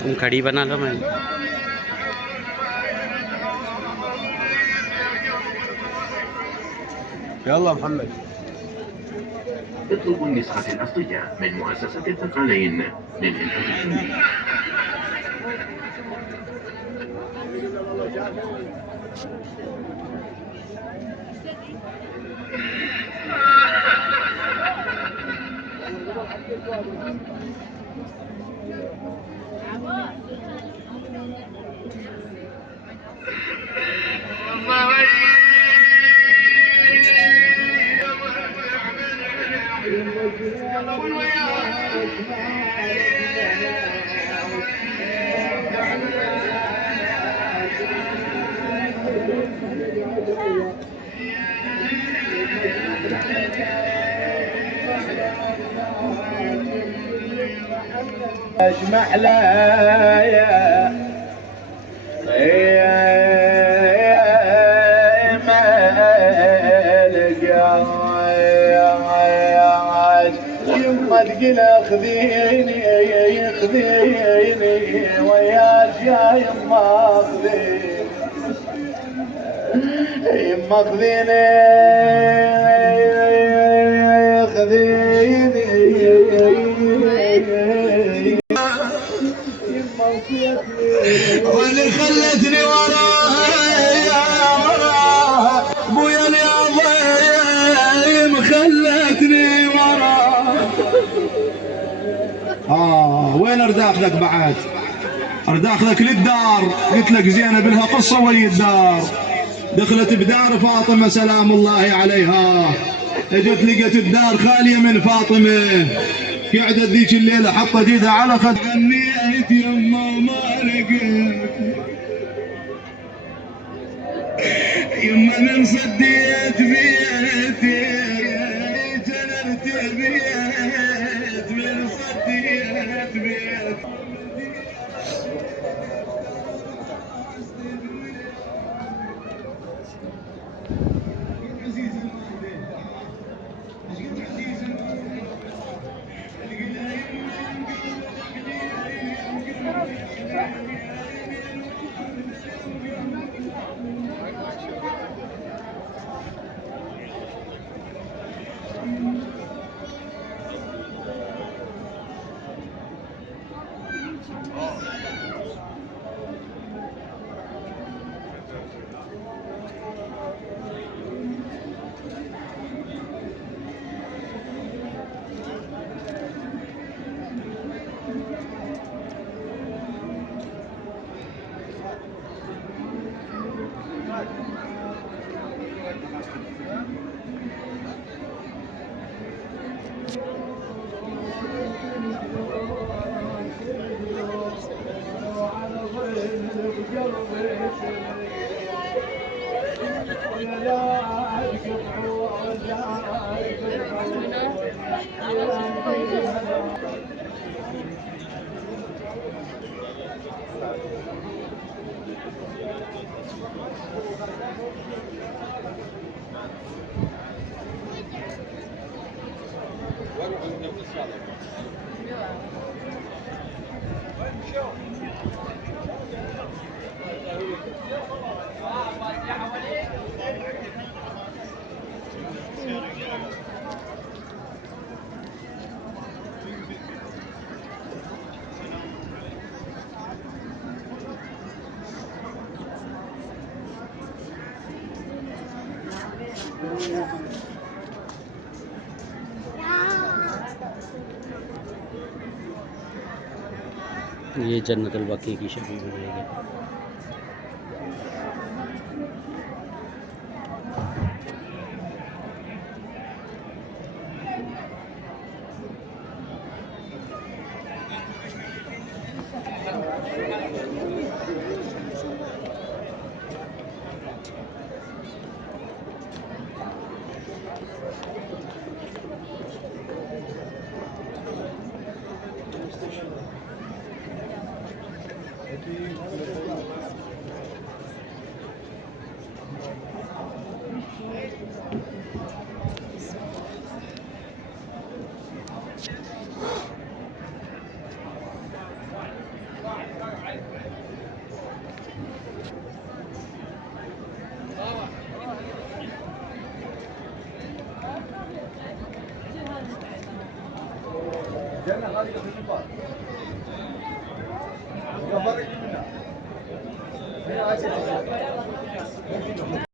तुम खड़ी बना लो। मैं يلا محمد. اطلبوا النسخة الأصلية من مؤسسة الثقلين للإنتاج. اجمع ليا يما تقول اخذيني وياك يا يما اخذيني يما اخذيني واللي خلتني وراها ابويا العظيم خلتني وراها. وين ارداخلك بعد؟ ارداخلك للدار. قلت لك زينب لها قصه ولي الدار. دخلت بدار فاطمه سلام الله عليها. اجت لقت الدار خاليه من فاطمه. قعدت ذيك الليله حطت ايدها على خد غنيت يما ما لقيت يما من صديت بيتي جنرت بيت من صديت بيت. ये जन्नतुल बकी की शक्ल बनाएगी।